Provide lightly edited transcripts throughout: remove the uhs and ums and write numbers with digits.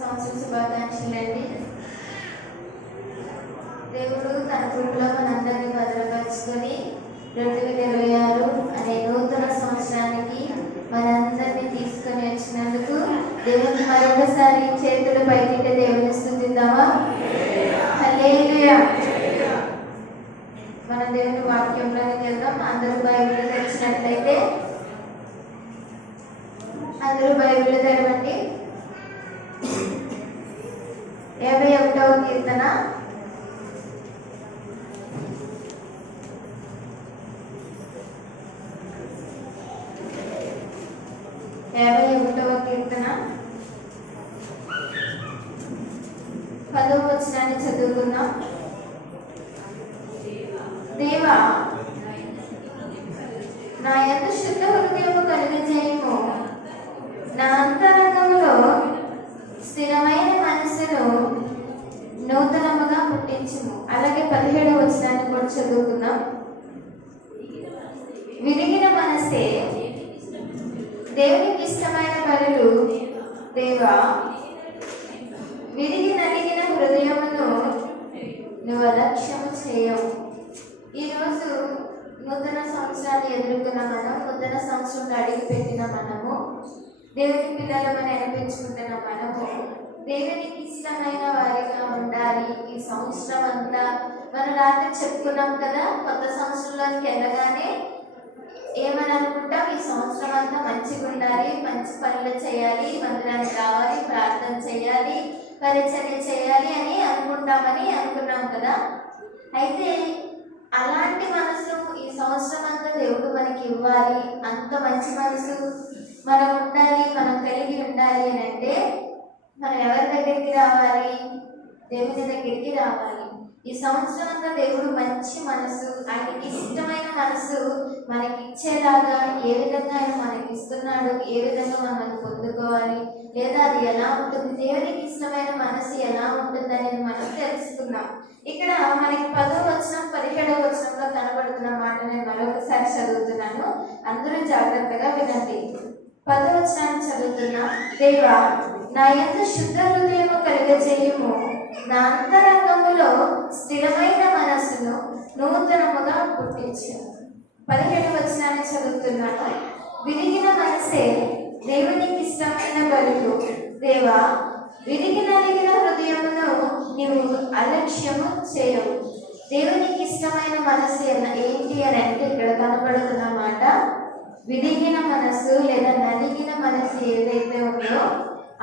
సంవత్సరం శుభాకాంక్షలండి. దేవుడు తన కృపలో మనందరినీ భద్రపరుచుకొని 2026 అనే నూతన సంవత్సరానికి మనందరినీ తీసుకొని వచ్చినందుకు దేవుని మరొకసారి చేతులు పైకెత్తి దేవుని స్తుతిద్దామా? హల్లెలూయా. మన దేవుని వాక్యంలోకి వెళ్దాం. అందరూ బైబిల్ తెచ్చినట్లయితే అందరూ బైబిల్ తెరవండి. 51వ కీర్తన 10వ వచనాన్ని చదువుకుందాం. దేవా, నా యందు శుద్ధ హృదయము కలుగజేయుము, నా అంతరంగములో స్థిరమైన మనసును నూతనముగా పుట్టించుము. అలాగే 17వ వచనాన్ని కూడా చదువుకుందాం. విరిగిన మనసే దేవునికి ఇష్టమైన బలులు. దేవా, విరిగి నలిగిన హృదయమును నువ్వు అలక్ష్యము చేయవు. ఈరోజు నూతన సంవత్సరాన్ని ఎదుర్కొన్న మనం, నూతన సంవత్సరంలో అడుగుపెట్టిన మనము, దేవుని పిల్లలమని అనిపించుకుంటున్న మనము దేవునికి ఇష్టమైన వారిగా ఉండాలి. ఈ సంవత్సరం అంతా మనం రాత్రి చెప్పుకున్నాం కదా, కొత్త సంవత్సరంలోకి వెళ్ళగానే ఏమని అనుకుంటాం? ఈ సంవత్సరం అంతా మంచిగా ఉండాలి, మంచి పనులు చేయాలి, మందిరానికి రావాలి, ప్రార్థన చేయాలి, పరిచర్య చేయాలి అని అనుకున్నాం కదా. అయితే అలాంటి మనసు ఈ సంవత్సరం అంతా దేవుడు మనకి ఇవ్వాలి. అంత మంచి మనసు మనం ఉండాలి, మనం కలిగి ఉండాలి అని అంటే మనం ఎవరి దగ్గరికి రావాలి? దేవుని దగ్గరికి రావాలి. ఈ సంవత్సరం అంతా దేవుడు మంచి మనసు, ఆయనకి ఇష్టమైన మనసు మనకి ఇచ్చేలాగా ఏ విధంగా ఆయన మనకి ఇస్తున్నాడు, ఏ విధంగా మనం అది పొందుకోవాలి, లేదా అది ఎలా ఉంటుంది, దేవునికి ఇష్టమైన మనసు ఎలా ఉంటుంది అనేది మనం తెలుసుకుందాం. ఇక్కడ మనకి 10వ వచనం 17వ వచనంలో కనబడుతున్న మాట నేను మరొకసారి చదువుతున్నాను. అందరూ జాగ్రత్తగా వినండి. 10వ వచనాన్ని చదువుతున్నా. దేవా, నా యందు శుద్ధ హృదయము కలుగజేయుము, నా అంతరంగములో స్థిరమైన మనస్సును నూతనముగా పుట్టించు. 17వ వచనాన్ని చదువుతున్నాను. విరిగిన మనసే దేవునికి ఇష్టమైన బలులు. దేవా, విరిగి నలిగిన హృదయమును నీవు అలక్ష్యము చేయవు. దేవునికి ఇష్టమైన మనసు ఏంటి అని అంటే ఇక్కడ కనబడుతున్న మాట విరిగిన మనసు లేదా నలిగిన మనసు ఏదైతే ఉందో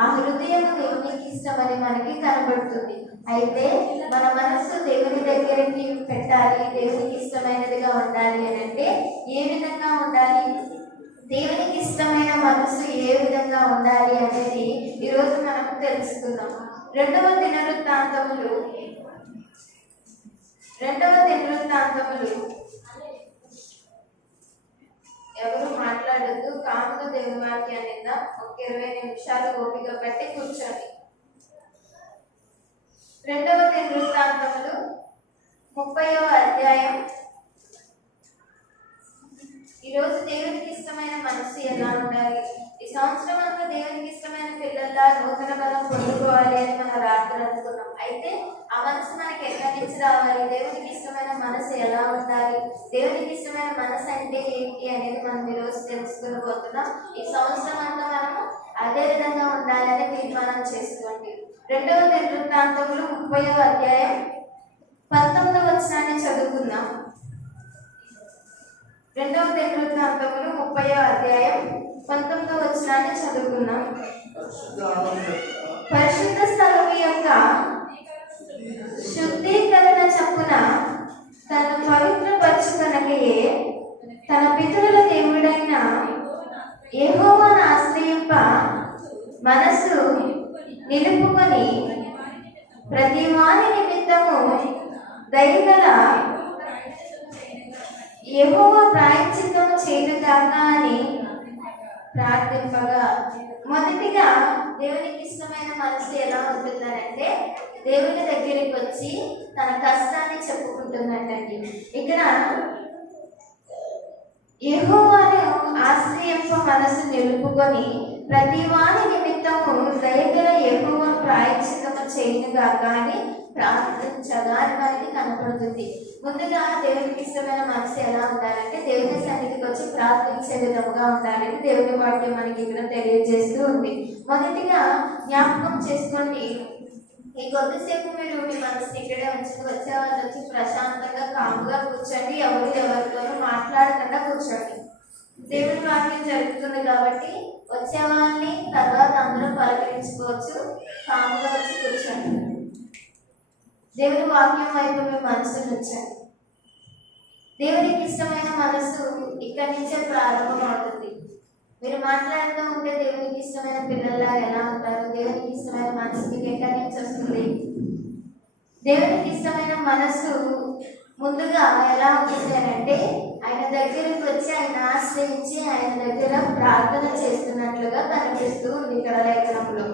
ఆ హృదయం దేవునికి ఇష్టమని మనకి కనబడుతుంది. అయితే మన మనస్సు దేవుని దగ్గరికి పెట్టాలి, దేవునికి ఇష్టమైనదిగా ఉండాలి అని అంటే ఏ విధంగా ఉండాలి? దేవునికి ఇష్టమైన మనసు ఏ విధంగా ఉండాలి అనేది ఈరోజు మనం తెలుసుకుందాం. 2వ దినవృత్తాంతములు ఎవరు మాట్లాడద్దు, కాముగా దేవుని వాక్యాన్ని విందాం. ఒక 20 నిమిషాలు ఓపిక పట్టి కూర్చోండి. 2వ దినవృత్తాంతములు 30వ అధ్యాయం. ఈరోజు దేవునికి ఇష్టమైన మనసు ఎలా ఉండాలి? ఈ సంవత్సరం అంతా దేవునికి ఇష్టమైన పిల్లల్లా నూతన బలం పొందుకోవాలి అని మనం రాత్రి అనుకున్నాం. అయితే ఆ మనసు మనకి ఎక్కడి నుంచి రావాలి? దేవునికి ఇష్టమైన మనసు ఎలా ఉండాలి? దేవునికి ఇష్టమైన మనసు అంటే ఏంటి అనేది మనం ఈరోజు తెలుసుకుని పోతున్నాం. ఈ సంవత్సరం అంతా మనము అదే విధంగా ఉండాలని తీర్మానం చేసుకోండి. 2వ దినవృత్తాంతములు 30వ అధ్యాయం 19వ వచనాన్ని చదువుకుందాం. 2వ దినవృత్తాంతములు 30వ అధ్యాయం 19వ వచనాన్ని చదువుకుందాం. పరిశుద్ధ స్థలము యొక్క శుద్ధీకరణ చప్పున తను పవిత్రపరచుకొనకయే తన పితరుల దేవుడైన యెహోవాను ఆశ్రయింప మనసు నిలుపుకొని ప్రతి వాని నిమిత్తము దయగల యెహోవా ప్రాయశ్చిత్తము చేయుగాక అని ప్రార్థింపగా. మొదటిగా దేవునికి ఇష్టమైన మనసు ఎలా ఉంటుందనంటే దేవుని దగ్గరికి వచ్చి తన కష్టాన్ని చెప్పుకుంటుందంటండి. ఇక్కడ యెహోవాను ఆశ్రయింప మనసు నిలుపుకొని ప్రతి వాని నిమిత్తము దయగల యెహోవా చేయనుగా కానీ ప్రార్థించగా అని మనకి కనపడుతుంది. ముందుగా దేవునికి ఇష్టమైన మనసు ఎలా ఉండాలంటే దేవుని సన్నిధికి వచ్చి ప్రార్థించే విధముగా ఉండాలని దేవుని వాక్యం మనకి ఇక్కడ తెలియజేస్తూ ఉంది. మొదటిగా జ్ఞాపకం చేసుకోండి, ఈ కొద్దిసేపు మీరు మీ మనసుని ఇక్కడే ఉంచుకుని వచ్చే వాళ్ళు వచ్చి ప్రశాంతంగా కాముగా కూర్చోండి, ఎవరితోనూ మాట్లాడకుండా కూర్చోండి. దేవుని వాక్యం జరుగుతుంది కాబట్టి వచ్చే వాళ్ళని తర్వాత అందరూ పలకరించుకోవచ్చు, కాముగా వచ్చి కూర్చోండి. దేవుని వాక్యం వైపు మీ మనసును ఉంచండి. దేవునికి ఇష్టమైన మనసు ఇక్కడి నుంచే ప్రారంభం అవుతుంది. మీరు మాట్లాడుతూ ఉంటే దేవునికి ఇష్టమైన పిల్లల్లా ఎలా ఉంటారు? దేవునికి ఇష్టమైన మనసు మీకు ఎక్కడి నుంచి వస్తుంది? దేవునికి ఇష్టమైన మనసు ముందుగా ఎలా ఉంటుంది అంటే ఆయన దగ్గరికి వచ్చి ఆయన ఆశ్రయించి ఆయన దగ్గర ప్రార్థన చేస్తున్నట్లుగా కనిపిస్తూ ఉంది ఇక్కడ లేఖనంలో.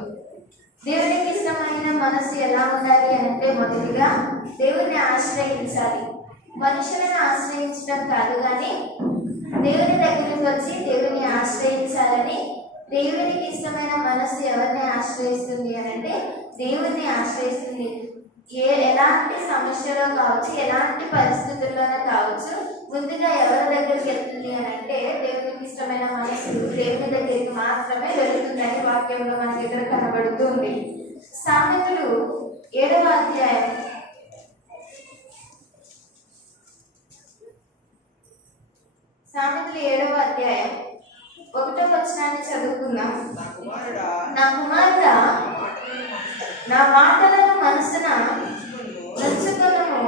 దేవునికి ఇష్టమైన మనసు ఎలా ఉండాలి అంటే మొదటిగా దేవుని ఆశ్రయించాలి. మనుషులను ఆశ్రయించడం కాదు కానీ దేవుని దగ్గరికి వచ్చి దేవుని ఆశ్రయించాలని. దేవునికి ఇష్టమైన మనసు ఎవరిని ఆశ్రయిస్తుంది అని అంటే దేవుని ఆశ్రయిస్తుంది. ఎలాంటి సమస్యలో కావచ్చు, ఎలాంటి పరిస్థితుల్లోనో కావచ్చు, ముందుగా ఎవరి దగ్గరికి వెళ్తుంది అని అంటే దేవునికి ఇష్టమైన మనసు దేవుని దగ్గరికి మాత్రమే వెళుతుందని వాక్యంలో మన దగ్గర కనబడుతుంది. సామెతలు 7వ అధ్యాయం 1వ వచనాన్ని చదువుకుందాం. నా కుమారుడా నా మాటలను మనసున ఉంచుకొనుము,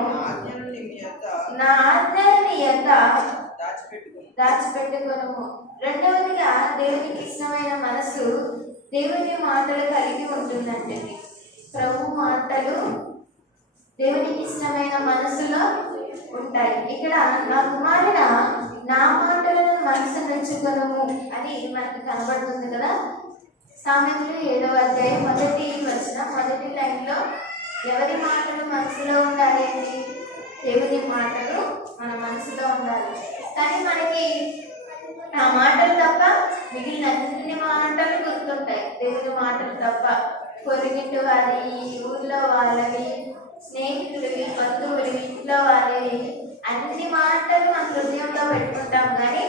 నా ఆజ్ఞలను నీ యొద్ద దాచిపెట్టుకొనుము. రెండవదిగా దేవునికి ఇష్టమైన మనసు దేవుని మాటలు కలిగి ఉంటుందంటే ప్రభు మాటలు దేవునికి ఇష్టమైన మనసులో ఉంటాయి. ఇక్కడ నా కుమారుడా నా మాటలను మనసు నుంచుకొనుము అని మనకు కనబడుతుంది కదా. సామెతలు 7వ అధ్యాయం 1వ వచనం 1వ లైన్లో ఎవరి మాటలు మనసులో ఉండాలి అంటే దేవుని మాటలు మన మనసులో ఉండాలి. కానీ మనకి ఆ మాటలు తప్ప మిగిలిన అన్ని మాటలు గుర్తుంటాయి. దేవుని మాటలు తప్ప పొరుగింటి వారి, ఊళ్ళో వాళ్ళవి, స్నేహితులవి, బంధువులు, ఇంట్లో వాళ్ళవి అన్ని మాటలు మన హృదయంలో పెట్టుకుంటాం కానీ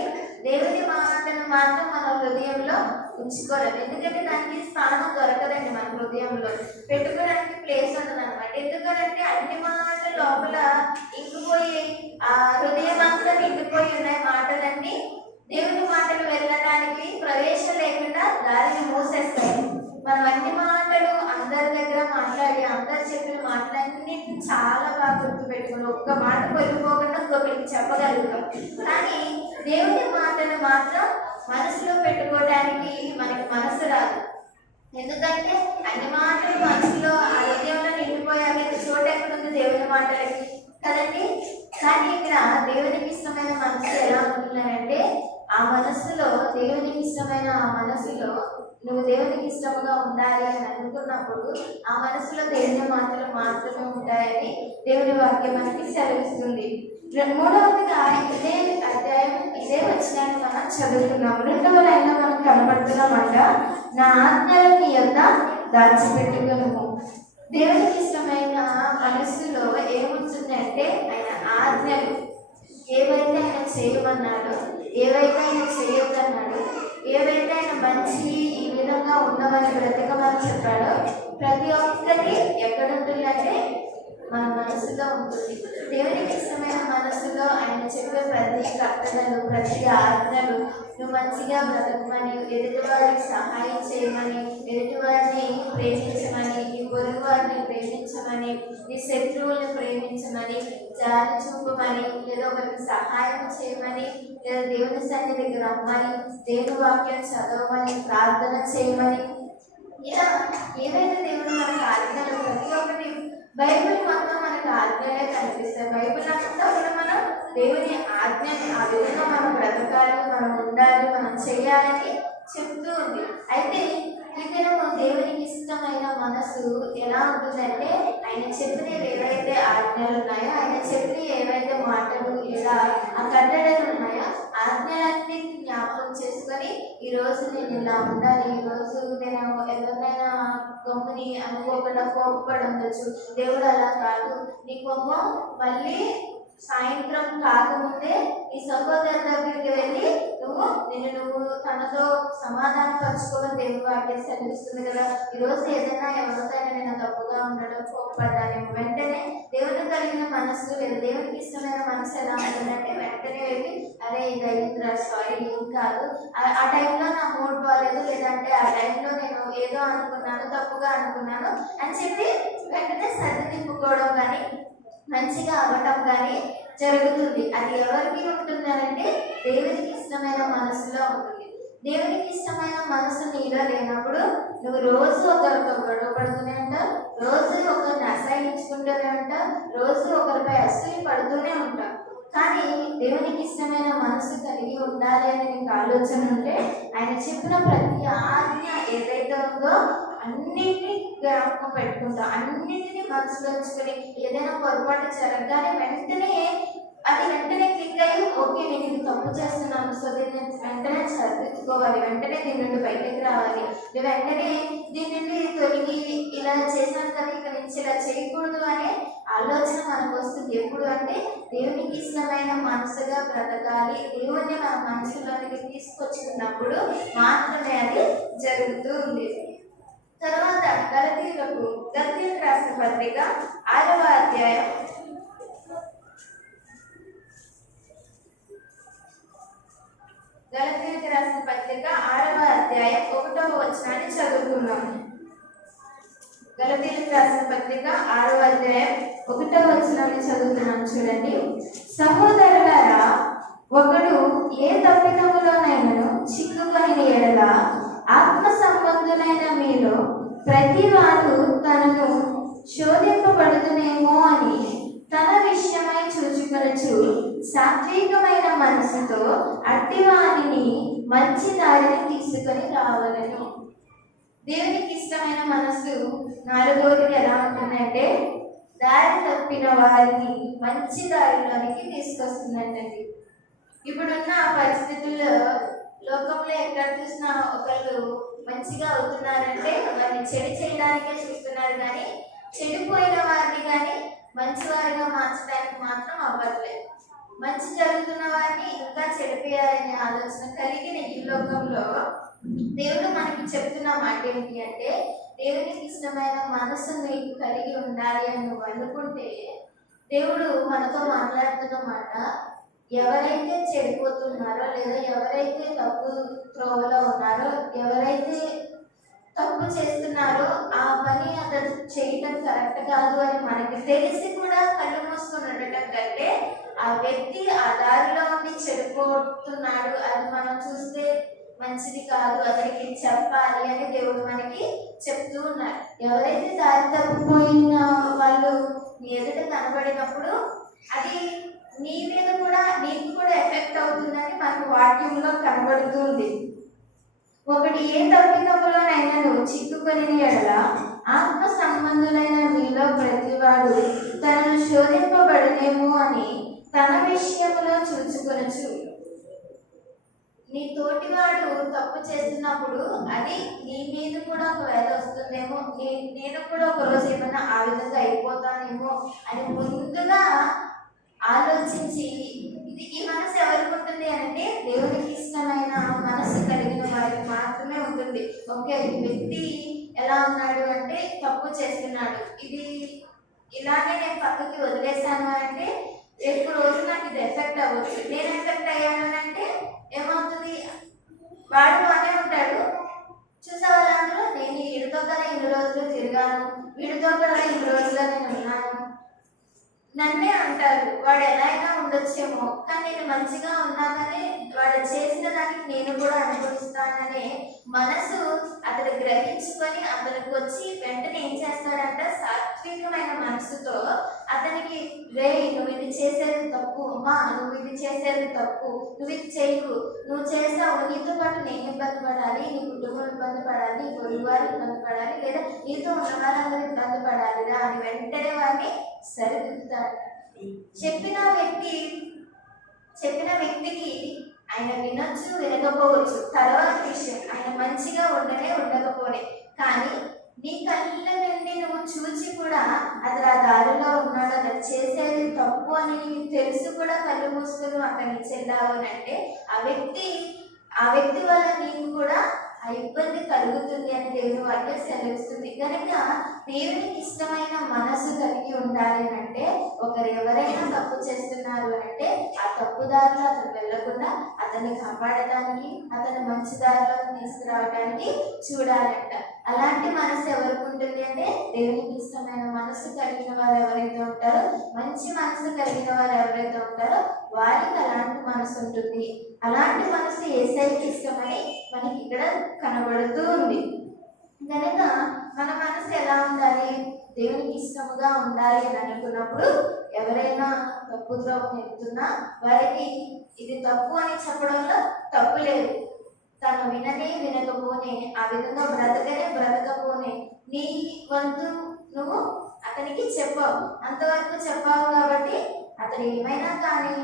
దేవుని మాటలు మాత్రం మన హృదయంలో ఉంచుకోలేదు. ఎందుకంటే దానికి స్థానం దొరకదండి. మన హృదయంలో పెట్టుకోవడానికి ప్లేస్ ఉండదు అనమాట. ఎందుకంటే అన్ని మాటలు లోపల ఇంకిపోయి ఆ హృదయం అంతా నిండిపోయి ఉన్నాయి. మాటలన్నీ దేవుని మాటలు వెళ్ళడానికి ప్రవేశం లేకుండా దారిని మూసేస్తాయి. మనం అన్ని మాటలు అందరి దగ్గర మాట్లాడి అందరు చెప్పిన మాటలన్నీ చాలా బాగా గుర్తుపెట్టుకుని ఒక్క మాట కోల్పోకుండా ఇంకొకరికి చెప్పగలుగుతాం. కానీ దేవుని మాటలు మాత్రం మనసులో పెట్టుకోవడానికి మనకి మనసు రాదు. ఎందుకంటే అన్ని మాటలు మనసులో ఆ హృదయంలో నిండిపోయాక చోటు ఎక్కడుంది దేవుని మాటలకి కదండి. కానీ ఇక్కడ దేవునికి ఇష్టమైన మనసు ఎలా ఉంటుందంటే ఆ మనస్సులో దేవునికి ఇష్టమైన ఆ మనసులో నువ్వు దేవునికి ఇష్టముగా ఉండాలి అని అనుకున్నప్పుడు ఆ మనసులో దేవుని మాటలు మాత్రమే ఉంటాయని దేవుని వాక్యం మనకి సెలవిస్తుంది. 3వదిగా ఇదే అధ్యాయం ఇదే వచనాన్ని మనం చదువుతున్నాం. 2వ లైన్లో మనం కనబడుతున్నామంట, నా ఆజ్ఞలను నీ యొద్ద దాచిపెట్టుకొనుము. దేవునికి ఇష్టమైన మనస్సులో ఏముంటుంది అంటే ఆయన ఆజ్ఞలు ఏవైతే ఆయన చేయమన్నాడో, ఏవైతే ఆయన చేయొద్దన్నాడో, ఏవైతే ఆయన మంచి ఈ విధంగా ఉండమని బ్రతకమని చెప్పాడో ప్రతి ఒక్కటి ఎక్కడుంటుందంటే మన మనసులో ఉంటుంది. దేవునికి ఇష్టమైన మనసులో ఆయన చెప్పే ప్రతి కట్టడలు, ప్రతి ఆజ్ఞలు నువ్వు మంచిగా బ్రతకమని, ఎదుటివారికి సహాయం చేయమని, ఎదుటివారిని ప్రేమించమని, నీ పొరుగు వారిని ప్రేమించమని, నీ శత్రువుల్ని ప్రేమించమని, జాలి చూపమని, లేదా ఒకరికి సహాయం చేయమని, లేదా దేవుని సన్నిధికి రమ్మని, దేవుని వాక్యం చదవమని, ప్రార్థన చేయమని, ఇలా ఏవైతే దేవుడు మనకు ఆజ్ఞలు ప్రతి ఒక్కటి బైబిల్ మొత్తం మనకు ఆజ్ఞలే కనిపిస్తాయి. బైబిల్ అంతా కూడా మనం దేవుని ఆజ్ఞని ఆ విధంగా మనం బ్రతకాలి, మనం ఉండాలి, మనం చేయాలని చెప్తూ ఉంది. అయితే ఈ దినము దేవునికి ఇష్టమైన మనసు ఎలా ఉంటుందంటే ఆయన చెప్పిన ఏవైతే ఆజ్ఞలు ఉన్నాయో, ఆయన చెప్పిన ఏవైతే మాటలు ఇలా ఆ కట్టడలు ఉన్నాయో ఆజ్ఞలన్నీ జ్ఞాపకం చేసుకొని ఈరోజు నేను ఇలా ఉండాలి, ఈరోజు నేను ఎవరినైనా గమ్ముని అనుకోకుండా కోపపడి ఉండొచ్చు. దేవుడు అలా కాదు, నీ కోపం మళ్ళీ సాయంత్రం కాకముందే ఈ సహోదరు దగ్గరికి వెళ్ళి నువ్వు తనతో సమాధాన పరచుకోవడం దేవుడు వాక్యం సెలవిస్తుంది కదా. ఈరోజు ఏదైనా ఎవరికైనా నేను తప్పుగా ఉండడం కోపపడ్డానేమో, వెంటనే దేవుడు కలిగిన మనసు లేదు, దేవునికి ఇష్టమైన మనసు ఎలా ఉంటుందంటే వెంటనే వెళ్ళి అరే ఇది అయిందిరా, సారీ, ఏం కాదు, ఆ టైంలో నా మూడ్ బాగాలేదు, లేదంటే ఆ టైంలో నేను ఏదో అనుకున్నాను, తప్పుగా అనుకున్నాను అని చెప్పి వెంటనే సర్ది తిప్పుకోవడం కానీ మంచిగా అవ్వటం కానీ జరుగుతుంది. అది ఎవరికి ఉంటుంది అంటే దేవునికి ఇష్టమైన మనసులో ఉంటుంది. దేవునికి ఇష్టమైన మనసు నీలో లేనప్పుడు నువ్వు రోజు ఒకరితో గొడవ పడుతూనే ఉంటావు, రోజు ఒకరిని అసహించుకుంటూనే ఉంటావు, రోజు ఒకరిపై అసూయ పడుతూనే ఉంటావు. కానీ దేవునికి ఇష్టమైన మనసు కలిగి ఉండాలి అని నీకు ఆలోచన ఉంటే ఆయన చెప్పిన ప్రతి ఆజ్ఞ ఏదైతే ఉందో అన్నిటినీ జ్ఞాపకం పెట్టుకుంటా, అన్నిటినీ మనసులో ఉంచుకొని ఏదైనా పొరపాటు జరగగానే వెంటనే క్లిక్ అయ్యి ఓకే నేను ఇది తప్పు చేస్తున్నాను, సో దీన్ని వెంటనే సరిదిద్దుకోవాలి, వెంటనే దీని నుండి బయటకు రావాలి, వెంటనే దీని నుండి తొలగి ఇలా చేశాను కదా ఇక నుంచి ఇలా చేయకూడదు అనే ఆలోచన మనకు వస్తుంది. ఎప్పుడు అంటే దేవునికి ఇష్టమైన మనసుగా బ్రతకాలి, దేవుణ్ణి మన మనసులోనికి తీసుకొచ్చుకున్నప్పుడు మాత్రమే అది జరుగుతూ ఉంది. తర్వాత గలతీయులకు రాసిన పత్రిక 6వ అధ్యాయం 1వ వచనాన్ని చదువుకున్నాము. గలతీయులకు రాసిన పత్రిక 6వ అధ్యాయం 1వ వచనాన్ని చదువుతున్నాము. చూడండి, సహోదరులారా, ఒకడు ఏ తప్పిదములోనైనను చిక్కుకొని ఎడల ఆత్మ సంబంధులైన మీలో ప్రతివాడు తనను శోధింపబడుతునేమో అని తన విషయమై చూచుకొనుచు సాత్వికమైన మనసుతో అట్టివానిని మంచి దారిని తీసుకొని రావాలను. దేవునికి ఇష్టమైన మనసు 4వది ఎలా ఉంటుందంటే దారి తప్పిన వారిని మంచి దారిలోనికి తీసుకొస్తుందండి. ఇప్పుడున్న పరిస్థితుల్లో లోకంలో ఎక్కడ చూసినా ఒకళ్ళు మంచిగా అవుతున్నారంటే వారిని చెడు చేయడానికే చూస్తున్నారు, కానీ చెడిపోయిన వారిని కానీ మంచి వారిగా మార్చడానికి మాత్రం అవ్వట్లేదు. మంచి జరుగుతున్న వారిని ఇంకా చెడిపోయాలనే ఆలోచన కలిగిన ఈ లోకంలో దేవుడు మనకి చెప్తున్న మాట ఏంటి అంటే దేవునికి ఇష్టమైన మనసు నీకు కలిగి ఉండాలి అని నువ్వు అనుకుంటే దేవుడు మనతో మాట్లాడుతున్న మాట, ఎవరైతే చెడిపోతున్నారో లేదా ఎవరైతే తప్పు త్రోవలో ఉన్నారో, ఎవరైతే తప్పు చేస్తున్నారో ఆ పని అతను చేయటం కరెక్ట్ కాదు అని మనకి తెలిసి కూడా కళ్ళు మూసుకొని ఉండటం కంటే ఆ వ్యక్తి ఆ దారిలో ఉండి చెడిపోతున్నాడు, అది మనం చూస్తే మంచిది కాదు, అతనికి చెప్పాలి అని దేవుడు మనకి చెప్తూ ఉన్నారు. ఎవరైతే దారి తప్పిపోయిన వాళ్ళు నీ ఎదుట కనబడినప్పుడు అది నీ మీద కూడా నీకు కూడా ఎఫెక్ట్ అవుతుందని మనకు వాక్యంలో కనబడుతుంది. ఒకటి ఏ తప్పిదములోనైనా చిక్కుకొని ఎడల ఆత్మ సంబంధులైన మీలో ప్రతివాడు తనను శోధింపబడనేమో అని తన విషయంలో చూచుకొనొచ్చు. నీ తోటివాడు తప్పు చేస్తున్నప్పుడు అది నీ మీద కూడా ఒకవేళ వస్తుందేమో, నేను కూడా ఒకరోజు ఏమన్నా ఆ విధంగా అయిపోతానేమో అని ముందుగా ఆలోచించి, ఈ మనసు ఎవరికి ఉంటుంది అంటే దేవునికి ఇష్టమైన మనసు కలిగిన వారికి మాత్రమే ఉంటుంది. ఓకే, ఈ వ్యక్తి ఎలా ఉన్నాడు అంటే తప్పు చేస్తున్నాడు, ఇది ఇలాగే నేను పక్కకి వదిలేశాను అంటే రేపు రోజు నాకు ఇది ఎఫెక్ట్ అవ్వచ్చు. నేను ఎఫెక్ట్ అయ్యాను అంటే ఏమవుతుంది, వాడు బాగానే ఉంటాడు, చూసే వాళ్ళందరూ నేను వీడితో కదా ఇన్ని రోజులు తిరిగాను, వీడితో కూడా ఇన్ని రోజులు నేను ఉన్నాను, నన్నే అంటారు, వాడు ఎలా అయినా ఉండొచ్చేమో, కానీ నేను మంచిగా ఉన్నానని వాడు చేసిన దానికి నేను కూడా అనుభవిస్తాననే మనసు అతను గ్రహించుకొని అతనికి వచ్చి వెంటనే ఏం చేస్తాడంటే సాత్వికమైన మనసుతో అతను అతనికి రే నువ్వు ఇది చేసేది తప్పు, అమ్మా నువ్వు ఇది చేసేది తప్పు, నువ్వు ఇది చేయకు, నువ్వు చేసావు నీతో పాటు నేను ఇబ్బంది పడాలి, నీ కుటుంబం ఇబ్బంది పడాలి, నీ పొరుగు వారు ఇబ్బంది పడాలి, లేదా నీతో ఉన్న వాళ్ళందరూ ఇబ్బంది పడాలిరా అని వెంటనే వారిని సరిదిద్దుతాడు. చెప్పిన వ్యక్తికి ఆయన వినొచ్చు వినకపోవచ్చు, తర్వాత విషయం ఆయన మంచిగా ఉండకపోనే, కానీ నీ కళ్ళ నుండి నువ్వు చూసి కూడా అతను ఆ దారిలో ఉన్నాడు, అతను చేసేది తప్పు అని నీకు తెలుసు కూడా కళ్ళు మూసుకొని అతన్ని చెల్లావు అంటే ఆ వ్యక్తి వల్ల నీకు కూడా ఆ ఇబ్బంది కలుగుతుంది అని దేవుని వాక్యం సెలవిస్తుంది. కనుక దేవునికి ఇష్టమైన మనసు కలిగి ఉండాలి అంటే ఒకరు ఎవరైనా తప్పు చేస్తున్నారు అంటే ఆ తప్పుదారిలో అతను వెళ్లకుండా అతన్ని కాపాడటానికి, అతను మంచి దారిలో తీసుకురావడానికి చూడాలంట. అలాంటి మనసు ఎవరికి ఉంటుంది అంటే దేవునికి ఇష్టమైన మనసు కలిగిన వారు ఎవరైతే ఉంటారో, మంచి మనసు కలిగిన వారు ఎవరైతే ఉంటారో వారికి అలాంటి మనసు ఉంటుంది. అలాంటి మనసు యేసయ్యకి ఇష్టమని మనకి ఇక్కడ కనబడుతూ ఉంది. కనుక మన మనసు ఎలా ఉండాలి? దేవునికి ఇష్టముగా ఉండాలి అని అనుకున్నప్పుడు ఎవరైనా తప్పు ద్రోహం ఎత్తున్నా వారికి ఇది తప్పు అని చెప్పడంలో తప్పు లేదు. తను వినకపోనే, ఆ విధంగా బ్రతకపోనే నీ వంతు నువ్వు అతనికి చెప్పావు, అంతవరకు చెప్పావు కాబట్టి అతను ఏమైనా కానీ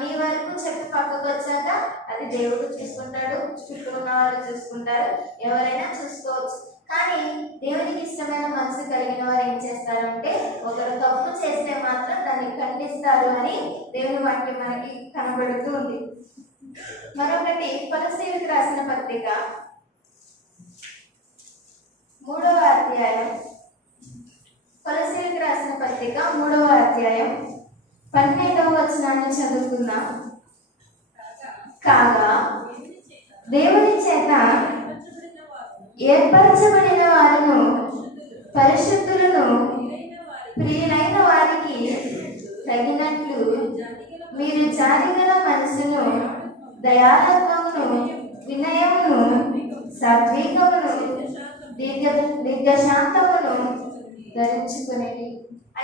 నీ వరకు చెప్పి పక్కకు వచ్చాక అది దేవుడు చూసుకుంటాడు, చుట్టూ ఉన్న వాళ్ళు చూసుకుంటారు, ఎవరైనా చూసుకోవచ్చు. కానీ దేవునికి ఇష్టమైన మనసు కలిగిన వారు ఏం చేస్తారంటే ఒకరు తప్పు చేస్తే మాత్రం దాన్ని ఖండిస్తారు అని దేవుని వాక్యం మనకి కనబడుతూ ఉంది. మరొకటి కొలస్సీయులకు రాసిన పత్రిక 3వ అధ్యాయం, కొలస్సీయులకు రాసిన పత్రిక 3వ అధ్యాయం 12వ వచనాన్ని చదువుకుందాం. కాగా దేవుని చేత ఏర్పరచబడిన వారును పరిశుద్ధులను ప్రియులైన వారికి తగినట్లు మీరు జాలిగల మనసును, దయాళత్వమును, వినయమును, సాత్వికమును, దీర్ఘశాంతమును ధరించుకునేది.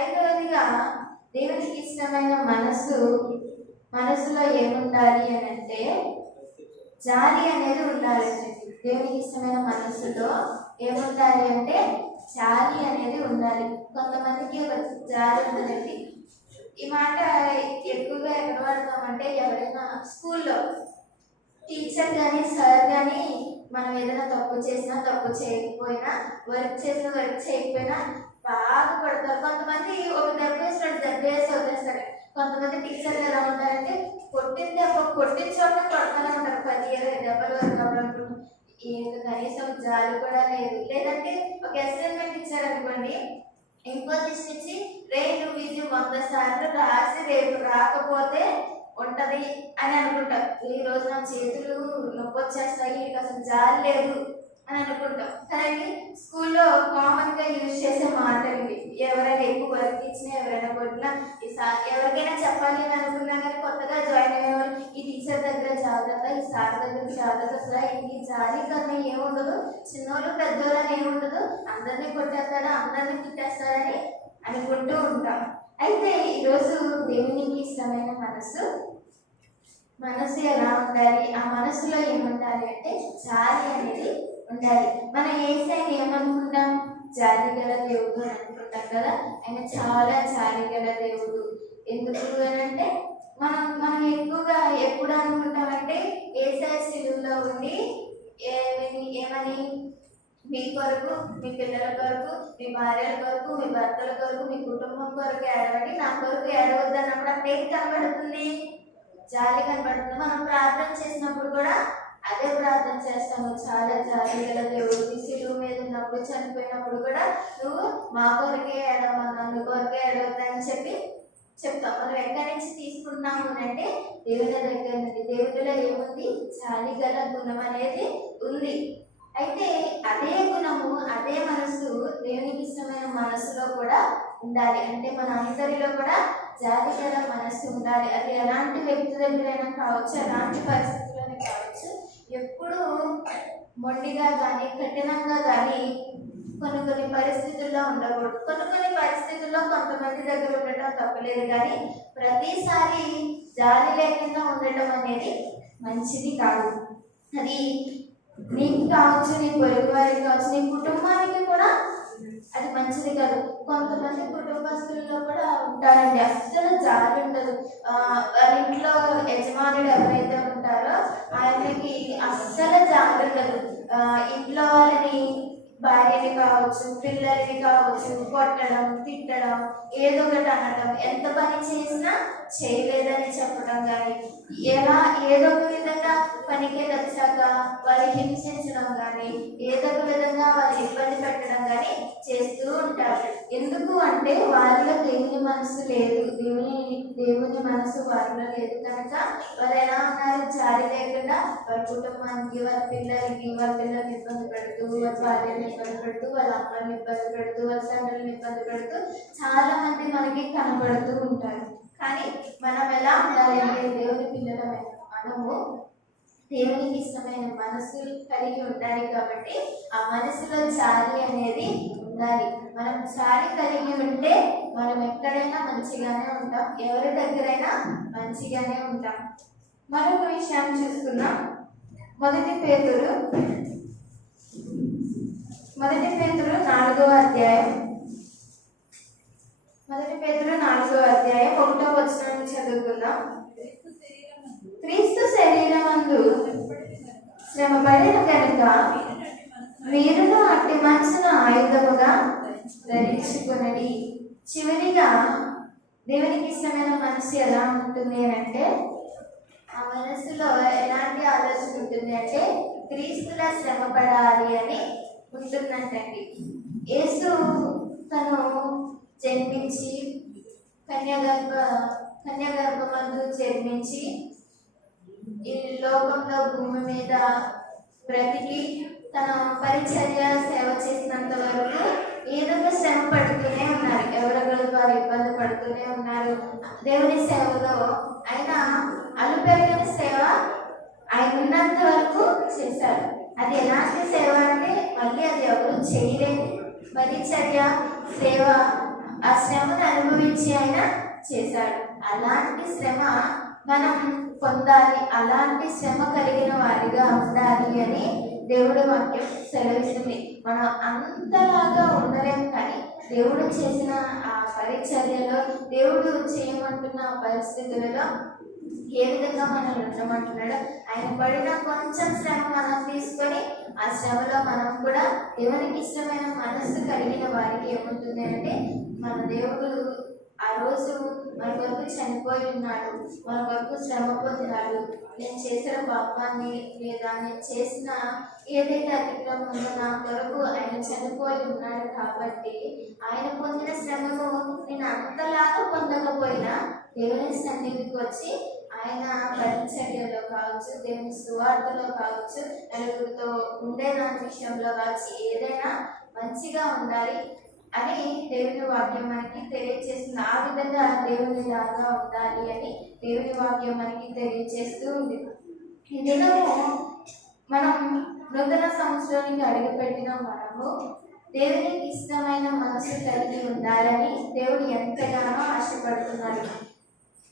5వదిగా దేవునికి ఇష్టమైన మనసులో ఏముండాలి అని అంటే జాలి అనేది ఉండాలి. దేవునికి ఇష్టమైన మనసులో ఏముండాలి అంటే జాలి అనేది ఉండాలి. కొంతమందికి జాలి ఉంటుందండి. ఈ మాట ఎక్కువగా ఎక్కడ వాడతామంటే ఎవరైనా స్కూల్లో టీచర్ కానీ సార్ కానీ మనం ఏదైనా తప్పు చేసినా తప్పు చేయకపోయినా, వర్క్ చేయకపోయినా బాగా కొడతారు. కొంతమంది ఒక దెబ్బ వేసి వదిలేస్తారు. కొంతమంది టీచర్లు ఎలా ఉంటారంటే కొట్టిన చోట కొడతానే ఉంటారు, 10-20 దెబ్బలు వరకు. కనీసం జాలి కూడా లేదు. లేదంటే ఒక అసైన్మెంట్ ఇచ్చారనుకోండి, ఇంపోజిషన్ ఇచ్చి నువ్వు ఇది 100 సార్లు రాసి రేపు రాకపోతే ఉంటది అని అనుకుంటాం. ఈ రోజు నా చేతులు నొప్పి వచ్చేస్తాయి, వీటికి అసలు జాలి లేదు అని అనుకుంటాం. కానీ స్కూల్లో కామన్ గా యూజ్ చేసే మాటలు ఇవి. ఎవరైనా ఎక్కువ వర్క్ ఇచ్చినా, ఎవరైనా కొట్టినా, ఎవరికైనా చెప్పాలి అని అనుకున్నా కానీ కొత్తగా జాయిన్ అయ్యేవాళ్ళు ఈ టీచర్ దగ్గర జాగ్రత్త, ఈ సార్ దగ్గర జాగ్రత్త, అసలు ఈ జాలి కన్నా ఏముండదు, చిన్నోళ్ళు పెద్దోళ్ళు అని ఏముండదు, అందరినీ కొట్టేస్తారా, అందరినీ తిట్టేస్తారని అనుకుంటూ ఉంటాం. అయితే ఈరోజు దేవునికి ఇష్టమైన మనసు ఎలా ఉండాలి? ఆ మనసులో ఏముండాలి అంటే జాలి అనేది ఉండాలి. మనం యేసయ్యని ఏమనుకుంటాం? జాలి గల దేవుడు అని అనుకుంటాం కదా. ఆయన చాలా జాలి గల దేవుడు. ఎందుకు అని అంటే మనం ఎక్కువగా ఎప్పుడు అనుకుంటామంటే యేసయ్య శిలువలో ఉండి ఏమని మీ కొరకు, మీ పిల్లల కొరకు, మీ భార్యల కొరకు, మీ భర్తల కొరకు, మీ కుటుంబం కొరకు ఏడవండి, నా కొరకు ఏడవద్దు అన్నప్పుడు అక్కడ ఏం కనబడుతుంది? జాలి కనబడుతుంది. మనం ప్రార్థన చేసినప్పుడు కూడా అదే ప్రార్థన చేస్తాము, చాలా జాలి గల దేవుడు. శిలువ మీద ఉన్నప్పుడు, చనిపోయినప్పుడు కూడా నువ్వు మా కొరకే ఏడవమన్నా, నీ కొరకే ఏడవద్దని చెప్తాం. మనం ఎక్కడి నుంచి తీసుకుంటున్నాము అంటే దేవుని దగ్గర నుండి. దేవుడిలో ఏముంది? జాలి గల గుణం అనేది ఉంది. అయితే అదే గుణము, అదే మనసు దేవునికి ఇష్టమైన మనసులో కూడా ఉండాలి. అంటే మన అందరిలో కూడా జాలి గల మనసు ఉండాలి. అది ఎలాంటి వ్యక్తి దగ్గరైనా కావచ్చు, ఎలాంటి పరిస్థితుల్లోనే కావచ్చు. ఎప్పుడు మొండిగా కానీ, కఠినంగా కానీ కొన్ని కొన్ని పరిస్థితుల్లో ఉండకూడదు. కొన్ని పరిస్థితుల్లో కొంతమంది దగ్గర ఉండటం తప్పలేదు, కానీ ప్రతిసారి జాలి లేకుండా ఉండటం అనేది మంచిది కాదు. అది నీకు కావచ్చు, నీ పొరుగు వారికి కావచ్చు, నీ కుటుంబానికి కూడా అది మంచిది కాదు. కొంతమంది కుటుంబస్తుల్లో కూడా ఉంటారండి, అస్సలు జాలి ఉండదు. వాళ్ళ ఇంట్లో యజమానుడు ఎవరైతే ఉంటారో ఆయనకి అస్సలు జాలి ఉండదు. ఇంట్లో వాళ్ళని, భార్యని కావచ్చు, పిల్లల్ని కావచ్చు కొట్టడం, తిట్టడం, ఏదో ఒకటి అనడం, ఎంత పని చేసినా చేయలేదని చెప్పడం, కానీ ఏదో ఒక విధంగా పనికి వచ్చాక వాళ్ళు హింసించడం కానీ, ఏదో ఒక విధంగా వాళ్ళు ఇబ్బంది పెట్టడం కానీ చేస్తూ ఉంటారు. ఎందుకు అంటే వారిలో దేవుని మనసు లేదు, దేవుని మనసు వారిలో లేదు కనుక వాళ్ళు ఎలా ఉన్నారు, జాలి లేకుండా వాళ్ళ కుటుంబానికి, వాళ్ళ పిల్లలకి ఇబ్బంది పెడుతూ, వాళ్ళ భార్యని ఇబ్బంది పెడుతూ, వాళ్ళ అమ్మని ఇబ్బంది పెడుతూ, వాళ్ళ తండ్రిని ఇబ్బంది పెడుతూ చాలా మంది మనకి కనబడుతూ ఉంటారు. కానీ మనం ఎలా ఉండాలి అంటే, దేవుని పిల్లలమైన మనము దేవునికి ఇష్టమైన మనసు కలిగి ఉండాలి. కాబట్టి ఆ మనసులో జాలి అనేది ఉండాలి. మనం జాలి కలిగి ఉంటే మనం ఎక్కడైనా మంచిగానే ఉంటాం, ఎవరి దగ్గరైనా మంచిగానే ఉంటాం. మరొక విషయాన్ని చూసుకుందాం. మొదటి పేతురు 4వ అధ్యాయం. మొదటి పేతురు 4వ అధ్యాయం 1వ వచనాన్ని చదువుకుందాం. క్రీస్తు శరీరమందు శ్రమపడిన కనుక మీరును అట్టి మనసును ఆయుధముగా ధరించుకునడి. చివరిగా దేవునికి ఇష్టమైన మనసు ఎలా ఉంటుంది అంటే, ఆ మనసులో ఎలాంటి ఆలోచన ఉంటుంది అంటే, క్రీస్తులా శ్రమపడాలి అని ఉంటుందంటండి. యేసు తను జన్మించి కన్యాగర్భమందు జన్మించి ఈ లోకంలో భూమి మీద బ్రతికి తన పరిచర్య సేవ చేసినంత వరకు ఏదో ఒక శ్రమ పడుతూనే ఉన్నారు, ఎవరొకరు వారు ఇబ్బంది పడుతూనే ఉన్నారు. దేవుని సేవలో ఆయన అలుపెరగని సేవ ఆయన ఉన్నంత వరకు చేశారు. అది ఎలాంటి సేవ అంటే, మళ్ళీ అది ఎవరు చేయలేదు పరిచర్య సేవ. ఆ శ్రమను అనుభవించి ఆయన చేశాడు. అలాంటి శ్రమ మనం పొందాలి, అలాంటి శ్రమ కలిగిన వారిగా ఉండాలి అని దేవుడి వాక్యం సెలవిస్తుంది. మనం అంతలాగా ఉండలేము, కానీ దేవుడు చేసిన ఆ పరిచర్యలో, దేవుడు చేయమంటున్న పరిస్థితులలో ఏ విధంగా మనం ఉండమంటున్నాడో, ఆయన పడిన కొంచెం శ్రమ మనం తీసుకొని ఆ శ్రమలో మనం కూడా దేవునికి ఇష్టమైన మనస్సు కలిగిన వారికి ఏముంటుంది అంటే, మన దేవుడు ఆ రోజు మన కొరకు చనిపోయి ఉన్నాడు, మన కొరకు శ్రమ పొందినాడు. నేను చేసిన పాపాన్ని లేదా నేను చేసిన ఏదైతే అతిక్రమం ఉందో నా కొరకు ఆయన చనిపోయి ఉన్నాడు. కాబట్టి ఆయన పొందిన శ్రమను నేను అంతలాగా పొందకపోయినా దేవుని సన్నిధికి వచ్చి ఆయన పరిచర్యలో కావచ్చు, దేవుని సువార్తలో కావచ్చు, నలుగురితో ఉండే దాని విషయంలో కావచ్చు, ఏదైనా మంచిగా ఉండాలి అని దేవుని వాక్యం మనకి తెలియజేస్తుంది. ఆ విధంగా దేవుని లాగా ఉండాలి అని దేవుని వాక్యం మనకి తెలియజేస్తూ ఉంది. ఈ దినము మనం నూతన సంవత్సరానికి అడుగుపెట్టిన మనము దేవునికి ఇష్టమైన మనసు కలిగి ఉండాలని దేవుడు ఎంతగానో ఆశపడుతున్నాడు.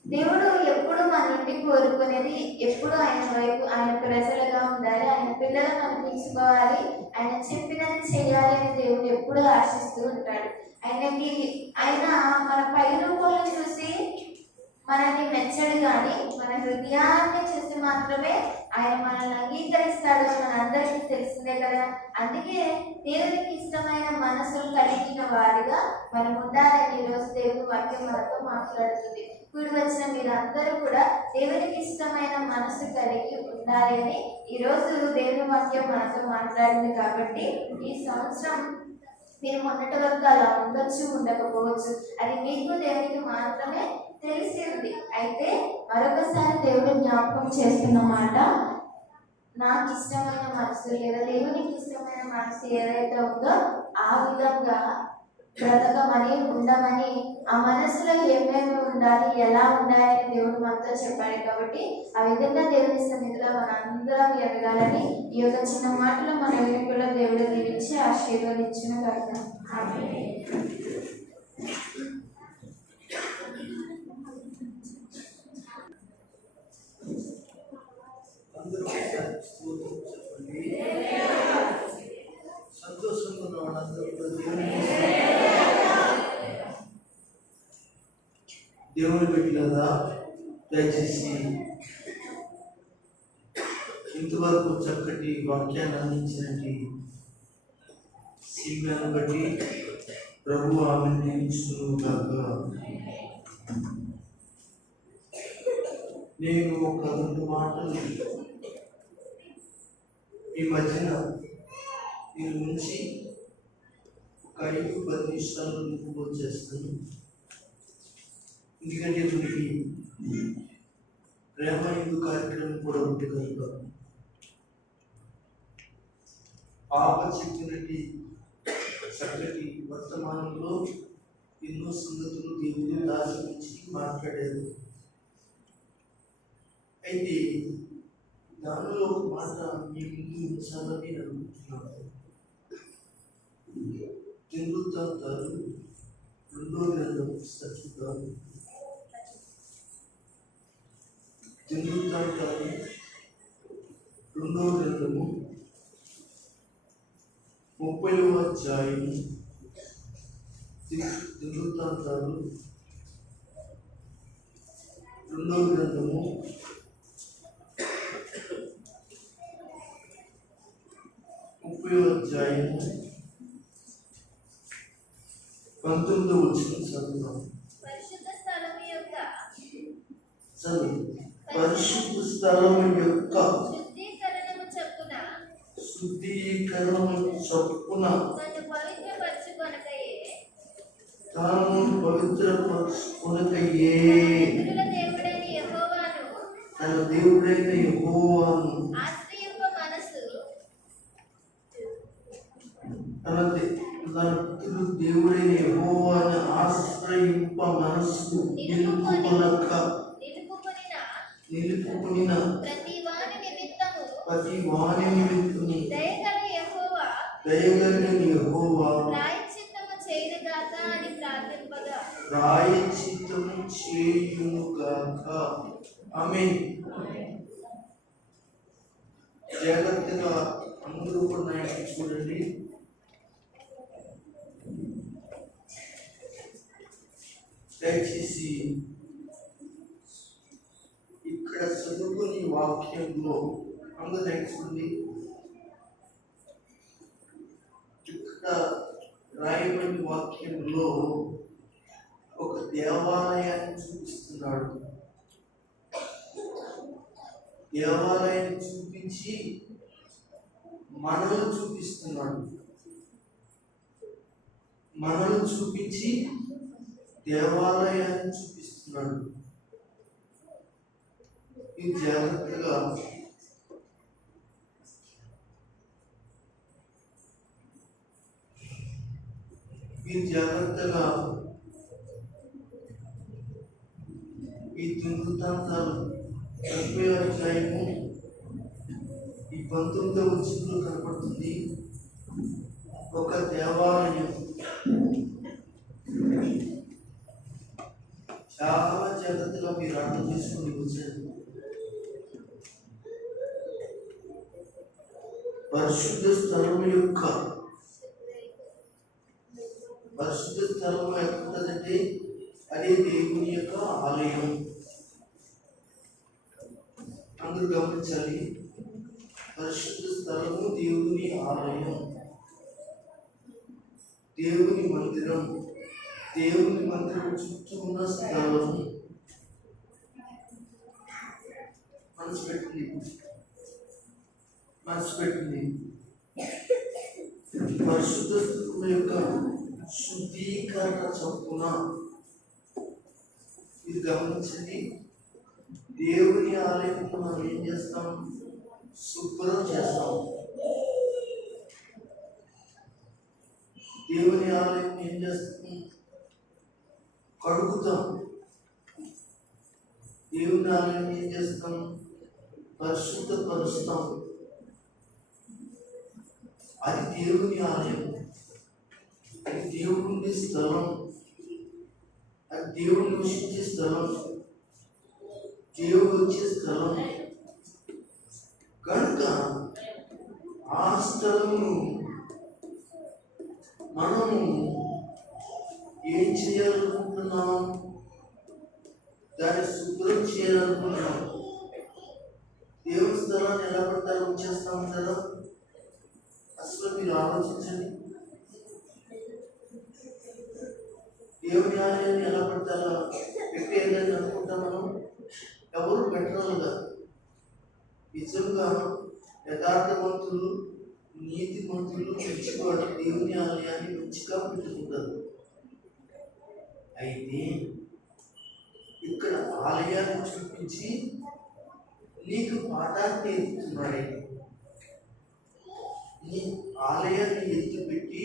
దేవుడు ఎప్పుడు మన నుండి కోరుకునేది, ఎప్పుడు ఆయన వైపు, ఆయన ప్రజలుగా ఉండాలి, ఆయన పిల్లలను అనిపించుకోవాలి, ఆయన చెప్పినది చేయాలి అని దేవుడు ఎప్పుడు ఆశిస్తూ ఉంటాడు. ఆయన మన పై రూపాలను చూసి మనల్ని మెచ్చడు, కానీ మన హృదయాన్ని చూసి మాత్రమే ఆయన మనల్ని అంగీకరిస్తాడు. మనందరికీ తెలిసిందే కదా. అందుకే దేవునికి ఇష్టమైన మనసు కలిగిన వారిగా మనం ఉండాలని ఈరోజు దేవుని వాక్యం మనతో మాట్లాడుతుంది. కూడి వచ్చిన మీరందరూ కూడా దేవునికి ఇష్టమైన మనసు కలిగి ఉండాలి అని ఈరోజు దేవుని వాక్యం మనతో మాట్లాడింది. కాబట్టి ఈ సంవత్సరం మీరు మొన్నటి వరకు అలా ఉండొచ్చు, ఉండకపోవచ్చు, అది మీకు దేవునికి మాత్రమే తెలిసి ఉంది. అయితే మరొకసారి దేవుడు జ్ఞాపకం చేస్తున్నమాట, నాకు ఇష్టమైన మనసు లేదా దేవునికి ఇష్టమైన మనసు ఏదైతే ఉందో ఆ విధంగా బ్రతకమని ఉండమని ఆ మనసులో ఏమేమి ఉండాలి, ఎలా ఉండాలి అని దేవుడు మనతో చెప్పాడు. కాబట్టి ఆ విధంగా దేవుని సన్నిధిలో మనందరం ఎదగాలని ఈ యొక్క చిన్న మాటలో మన వెనుకలో దేవుడు దీవించి ఆశీర్వదించిన కాక. సంతోషంగా ఉన్నవాళ్ళందరూ దేవుని బిడ్డలారా, దయచేసి ఇంతవరకు చక్కటి వాక్యాన్ని అందించినట్టు సీమ్యాను బట్టి ప్రభు ఆమెను దీవించును గాక. నేను ఒక 2 మాటలు ఈ మధ్యన దీని నుంచి ఒక 5-10 నిమిషాలు పూర్తి చేస్తాను. ఎందుకంటే మనకి ప్రేమ హిందూ కార్యక్రమం కూడా ఉంది కనుక పాప చెప్పినట్టు చక్కటి వర్తమానంలో ఎన్నో సంగతులు దేవుని దాసి నుంచి మాట్లాడారు. అయితే దానిలో ఒక మాట మీ ముందు ఉంచాలని నేను అనుకుంటున్నాను. దినవృత్తాంతాలు 2వ గ్రంథం చదువుతాను. దినవృత్తాంతాలు 2వ గ్రంథము 30వ అధ్యాయం. దినవృత్తాంతాలు 2వ గ్రంథము 30వ అధ్యాయం 19వ వచనం చదువుతాం. పరిశుద్ధ స్థలం యొక్క శుద్ధీకరణము చొప్పున తాను పవిత్రపరచుకొనకయే తన దేవుడైన యెహోవాను తన దేవుడైన యెహోవాను ఆశ్రయింప మనస్సు నిలుపుకొనిన ప్రతి వాని నిమిత్తము దయగలిగిన యెహోవా ప్రాయశ్చిత్తము చేయునుగాక. ఆమేన్. జాగ్రత్తగా అందరూ కూడా చూడండి. దయచేసి ఇక్కడ చదువుకుని వాక్యంలో అందరూ తెలుసుకోండి. ఇక్కడ రాయబడిన వాక్యంలో ఒక దేవాలయాన్ని చూపిస్తున్నాడు. దేవాలయాన్ని చూపించి మనలు చూపిస్తున్నాడు. మనలు చూపించి దేవాలయాన్ని చూపిస్తున్నాడు. ఇది జాగ్రత్తగా ఈ దినవృత్తాంతాలు 30వ అధ్యాయము ఈ 19వ వచనంలో కనపడుతుంది. ఒక దేవాలయం చాలా జాగ్రత్తగా మీరు అర్థం చేసుకుని వచ్చారు. పరిశుద్ధ స్థలం ఎక్కడంటే అదే దేవుని యొక్క ఆలయం. అందరూ గమనించాలి. పరిశుద్ధ స్థలము దేవుని ఆలయం, దేవుని మందిరం. దేవుని మందిరం చుట్టూ ఉన్న స్థలం. మనసు పెట్టింది పరిశుద్ధ స్థలం యొక్క శుద్ధీకరణ చొప్పున. ఇది గమనించండి. దేవుని ఆలయం మనం ఏం చేస్తాం? శుభ్రం చేస్తాం. దేవుని ఆలయం ఏం చేస్తాం? కడుగుతాం. దేవుని ఆలయం ఏం చేస్తాం? పరిశుద్ధపరుస్తాం. అది దేవుని ఆలయం, అది దేవుని స్థలం, అది దేవుడు నివసించే స్థలం, దేవుడు వచ్చే స్థలం. కనుక ఆ స్థలమును మనము ఏం చేయాలనుకుంటున్నాం? దాన్ని శుభ్రం చేయాలనుకుంటున్నాం. దేవుని స్థలాన్ని ఎలా పడతారో ఉంచేస్తాం కదా. అసలు మీరు ఆలోచించండి, దేవుని ఆలయాన్ని ఎలా పడతారో పెట్టేయాలని అనుకుంటాం మనం. ఎవరు పెట్టాలిగా? నిజంగా యథార్థవంతులు, నీతిమంతులు, మంచివాడు దేవుని ఆలయాన్ని మంచిగా పెట్టుకుంటారు. అయితే ఇక్కడ ఆలయాన్ని చూపించి నీకు పాఠాన్ని నేర్పుతున్నాడు. నీ ఆలయాన్ని ఎత్తిపెట్టి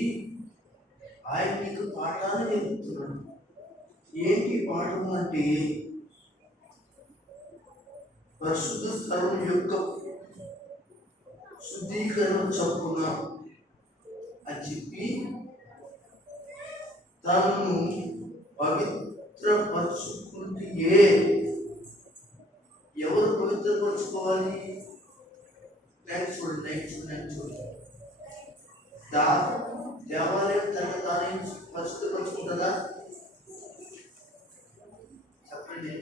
ఆయన నీకు పాఠాన్ని నేర్పుతున్నాడు. ఏంటి పాఠం అంటే, పరిశుద్ధ స్థలం యొక్క శుద్ధీకరణ చొప్పున అని చెప్పి తనను పవిత్రపరచుకుంటే ఎవరు పవిత్రపరచుకోవాలి? చూడండి. దేవాలయం తనకు తానే పరిశుద్ధపరచుకుంటుందా? చెప్పండి.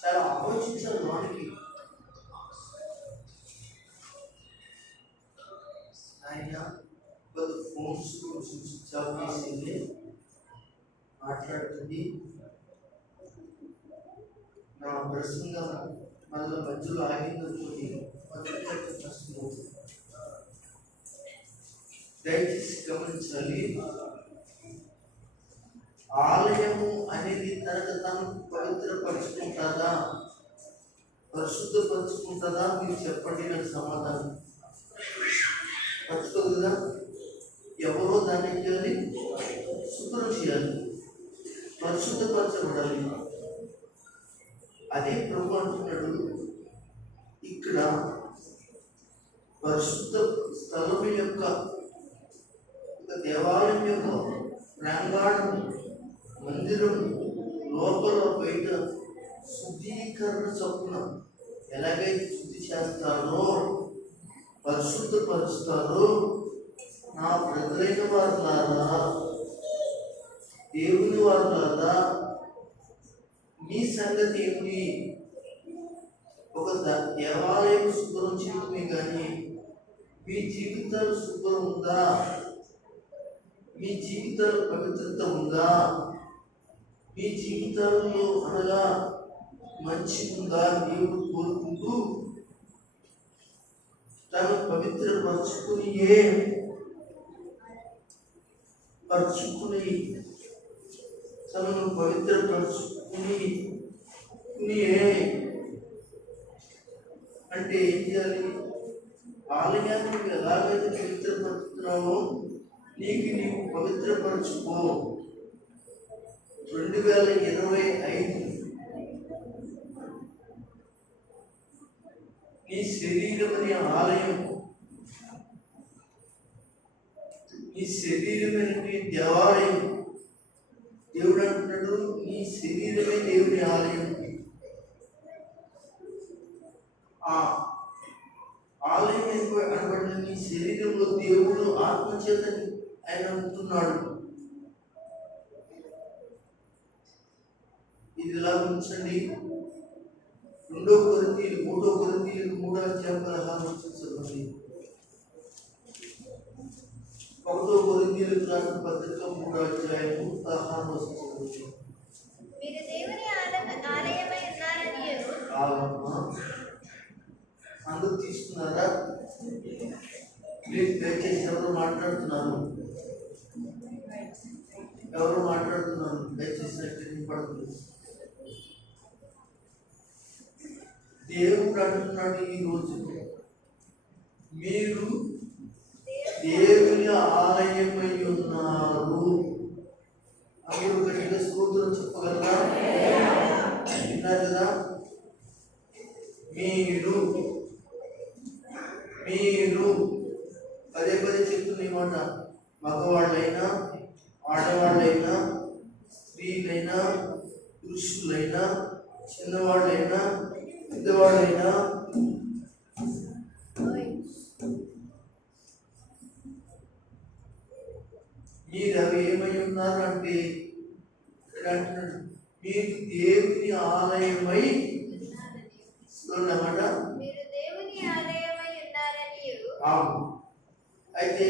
చాలా ఆలోచించాలి వానికి. ఆయన కొద్ది ఫోన్స్ స్విచ్ ఆఫ్ చేసింది, మాట్లాడుతుంది. నా ప్రశ్నగా మళ్ళీ మధ్యలో ఆగిందనుకోండి, దయచేసి గమనించాలి. ఆలయము అనేది తనకు తాను పవిత్రపరుచుకుంటుందా, పరిశుద్ధపరుచుకుంటుందా? మీరు చెప్పండి, నాకు సమాధానం. పరుచుకోదు కదా. ఎవరో దాన్ని ఏం చేయాలి? శుభ్రం చేయాలి, పరిశుద్ధపరచబడాలి. అదే ప్రభు అంటున్నాడు ఇక్కడ, పరిశుద్ధ స్థలం యొక్క దేవాలయం యొక్క ప్రాంగణం, మందిరం లోపల బయట శుద్ధీకరణ చొప్పున ఎలాగైతే శుద్ధి చేస్తారో, పరిశుద్ధపరుస్తారో, నా ప్రజలైన వారులారా, దేవుని వారులారా, మీ సంగతి ఏమిటి? ఒక దేవాలయం శుభ్రం చేయడమే కానీ మీ జీవితాలు శుభ్రం ఉందా? మీ జీవితాలు పవిత్రత ఉందా? మీ జీవితాలలో అనగా మంచి ఉందా? దేవుడు కోరుకుంటూ తను పవిత్రపరచుకుని తనను పవిత్రపరచుకుని అంటే ఏం చేయాలి? ఆలయాన్ని నువ్వు ఎలాగైతే పవిత్రపరుచుతున్నావో నీవు పవిత్రపరచుకో. 2025 నీ శరీరం అనే ఆలయం, నీ శరీరమే దేవాలయం. దేవుడు అంటున్నాడు, నీ శరీరమే దేవుని ఆలయం. ఆ ఆలయం అనబడిన నీ శరీరంలో దేవుడు ఆత్మచేతని ఆయన ఉంటున్నాడు. ఇది ఇలా ఉంచండి. 2 కొరింథీయులు 3 అధ్యాయం 16 చదవండి. 1 కొరింథీయులకు రాసిన పత్రిక 3 అధ్యాయం 16 చదవండి. మీరు దేవుని ఆలయమై ఉన్నారని అందరూ తీసుకున్నారా? ప్లీజ్ దయచేసి ఎవరు మాట్లాడుతున్నారు? దయచేసి పడుతుంది. దేవుడు అంటున్నాడు, ఈ రోజు మీరు దేవుని ఆలయమై ఉన్నారు. అందరూ గట్టిగా స్తోత్రం చెప్పగలరా? విన్నారు కదా? మీరు పదే పదే చెప్తున్న మాట, మగవాళ్ళైనా ఆడవాళ్ళైనా స్త్రీలైనా పురుషులైనా చిన్నవాళ్ళైనా పెద్దవాళ్ళైనా మీరు అవి ఏమై ఉన్నారు అంటే ఇక్కడ అంటున్నాడు, మీరు దేవుని ఆలయమై అన్నమాట. అయితే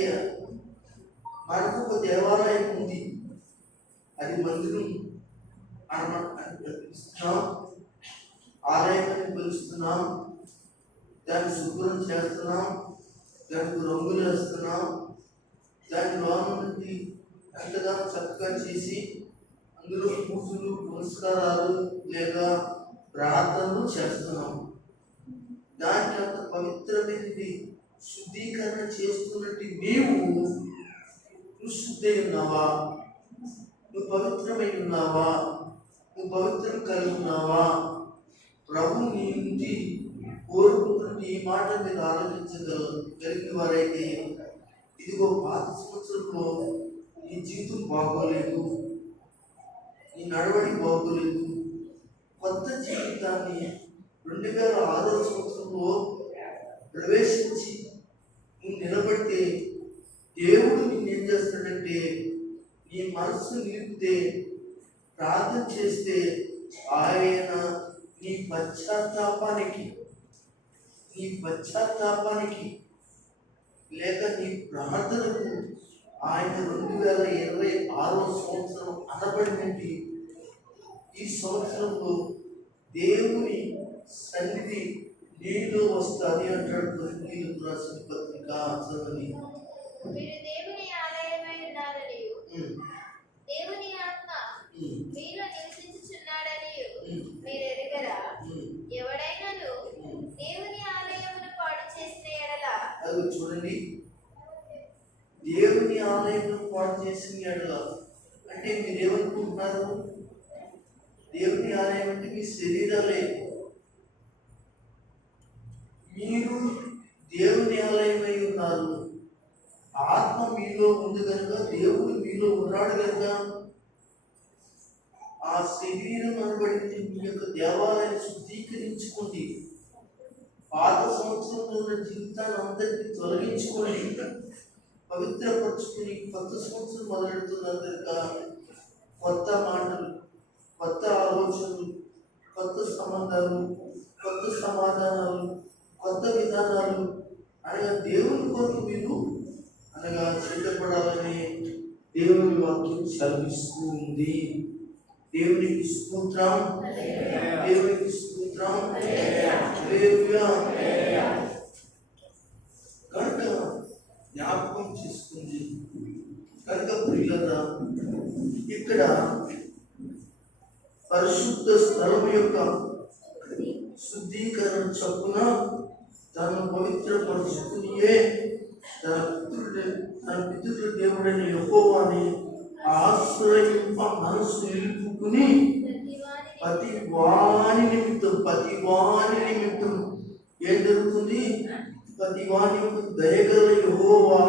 మనకు ఒక దేవాలయం ఉంది, అది మందిరం అని పిలుస్తున్నాం, ఆలయం అని పిలుస్తున్నాం. దాన్ని శుభ్రం చేస్తున్నాం, దానికి రంగులు వేస్తున్నాం, దాని లోన నుండి ఎంతగానో చక్కగా చేసి అందులో పూజలు పురస్కారాలు లేదా ప్రార్థనలు చేస్తున్నాం. దానికి అంత పవిత్రమైనది శుద్ధీకరణ చేస్తున్నట్టు నీవు శుద్ధై ఉన్నావా? నువ్వు పవిత్రమై ఉన్నావా? నువ్వు పవిత్రం కలిగి ఉన్నావా? ప్రభు నీ నుండి కోరుకుంటున్న ఈ మాట మీరు ఆలోచించగలిగిన వారైతే, ఇదిగో పాత సంవత్సరంలో నీ జీవితం బాగోలేదు, నీ నడవడి బాగోలేదు, కొత్త జీవితాన్ని 2006 సంవత్సరంలో ప్రవేశించి నువ్వు నిలబడితే దేవుడు నిన్నేం చేస్తాడంటే, నీ మనస్సు నిలిపితే ప్రార్థన చేస్తే ఆయన నీ పశ్చాత్తాపానికి లేక నీ ప్రార్థనకు ఆయన 2026 సంవత్సరం అనబడినట్టు ఈ సంవత్సరంలో దేవుని సన్నిధి నీలో వస్తుంది అంటాడు. కొరింథీయులకు రాసిన పత్రిక చదవండి. మీరు దేవుని ఆలయమై ఉన్నారనియు దేవుని ఆత్మ మీలో నివసించుచున్నాడనియు మీరు ఎరుగరా? ఎవడైనాను దేవుని ఆలయమును పాడు చేసిన ఎడల, అది చూడండి, దేవుని ఆలయమును పాడు చేసిన ఎడల అంటే మీరేమనుకుంటున్నారు? దేవుని ఆలయం అంటే మీ శరీరాలే. మీరు దేవుని ఆలయమై ఉన్నారు, ఆత్మ మీలో ఉంది కనుక, దేవుడు మీలో ఉన్నాడు కనుక, ఆ శరీరం అనబడింది మీ యొక్క దేవాలయాన్ని శుద్ధీకరించుకోండి. పాత సంవత్సరంలో ఉన్న జీవితాన్ని అందరికీ తొలగించుకోండి, పవిత్రపరచుకుని కొత్త సంవత్సరం మొదలెడుతున్నారు కనుక కొత్త మాటలు, కొత్త ఆలోచనలు, కొత్త సంబంధాలు, కొత్త సమాధానాలు, కొత్త విధానాలు అనగా దేవుని కొరకు మీరు అనగా సిద్ధపడాలని దేవుని వాక్యం సెలవిస్తూ ఉంది. దేవునికి స్తోత్రం, దేవునికి స్తోత్రం. హల్లెలూయా. కనుక జ్ఞాపకం చేసుకుంది కనుక ప్రియులారా, ఇక్కడ పరిశుద్ధ స్థలం యొక్క శుద్ధీకరణ చొప్పున తను పవిత్రపరుచుకునియే తన పితృల దేవుడైన యెహోవాని ఆశ్రయింప మనసు నిలుపుకుని ప్రతి వాని నిమిత్తం ఏం జరుగుతుంది? ప్రతి వాని యొక్క దయగల యెహోవా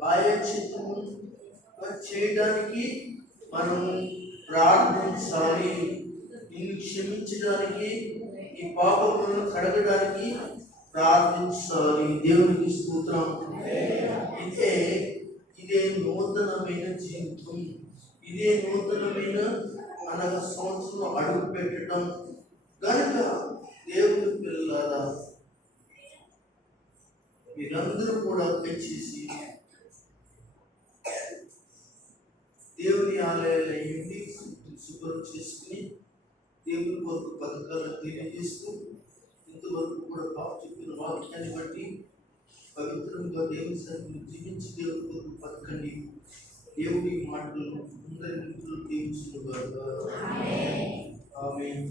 ప్రాయశ్చిత్తము చేయడానికి మనం ప్రార్థించాలి. నిన్ను క్షమించడానికి, ఈ పాపములను కడగడానికి ప్రార్థించాలి. దేవునికి స్తోత్రం. ఇదే నూతనమైన జీవితం, ఇదే నూతనమైన అనగా సంవత్సరం అడుగు పెట్టడం కనుక దేవుని పిల్లలారా, మీరందరూ కూడా దయచేసి దేవుని ఆలయాలు అయ్యింది శుభ్రం చేసుకుని దేవుని కొరకు పథకాలను తెలియజేస్తూ ఇంతవరకు కూడా బాబు చెప్పిన వాక్యాన్ని బట్టి పవిత్రంగా దేవుని సన్నిధిని జీవించి దేవుని కొరకు బతకండి. దేవుని మాటలు అందరి మిత్రులు దీవించును గాక. ఆమేన్.